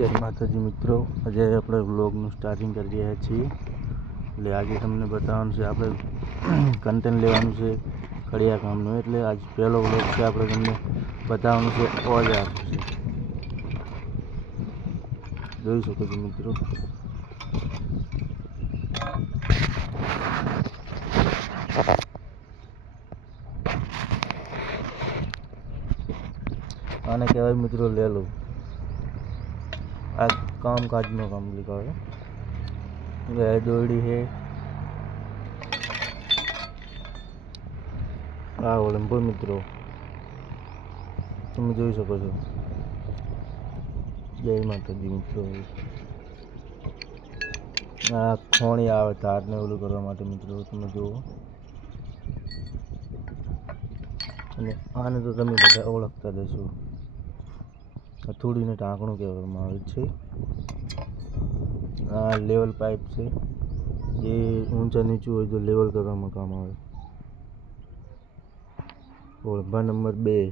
જય માતાજી મિત્રો, આજે આપણે વ્લોગનું સ્ટાર્ટિંગ કરી રહ્યા છીએ. એટલે આજે તમને બતાવવાનું છે, આપણે કન્ટેન્ટ લેવાનું છે કડિયા કામનું. એટલે આજ પહેલો વ્લોગ છે, આપણે તમને બતાવવાનું છે ઓજાર છે. જોઈ શકો છો મિત્રો. આને કહેવાય મિત્રો લેલો. આ કામકાજનો કામ લીધો है દોરડી है આ ઓલંપો મિત્રો તમે જોઈ શકો છો. જય માતાજી મિત્રો. આ ખોણી આવે તારને ઓલું કરવા માટે મિત્રો તમે જુઓ. અને આને તો તમે બધા ઓળખતા જશો. હથોડીને ઢાંકણું કહેવામાં આવે છે. આ લેવલ પાઇપ છે, જે ઊંચા નીચું હોય તો લેવલ કરવામાં કામ આવે. ઓળંબા નંબર 2.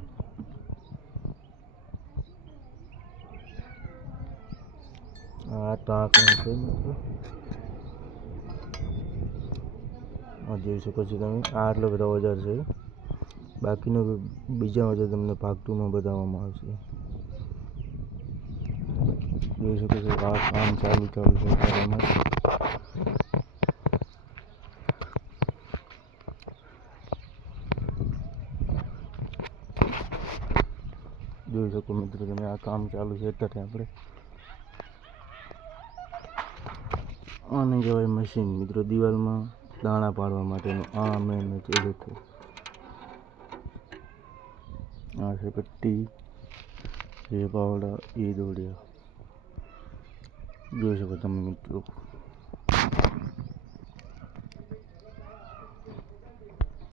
આ ઢાંકણું છે મિત્રો. આ જોઈ શકો છો તમે. આ આટલા બધા ઓજાર છે. બાકીનો બીજા ઓજાર તમને ભાગ 2માં બતાવવામાં આવશે. જોઈ શકો છો આ કામ ચાલુ છે. જોઈ શકો મિત્રો તમે, આ કામ ચાલુ છે અત્યારે. આપણે આને કહેવાય મશીન મિત્રો, દિવાલમાં દાણા પાડવા માટેનું. આ મેન છે દેખો. આ છે પટ્ટી, એ પાવડા, એ દોડ્યા. જોઈ શકો તમે મિત્રો.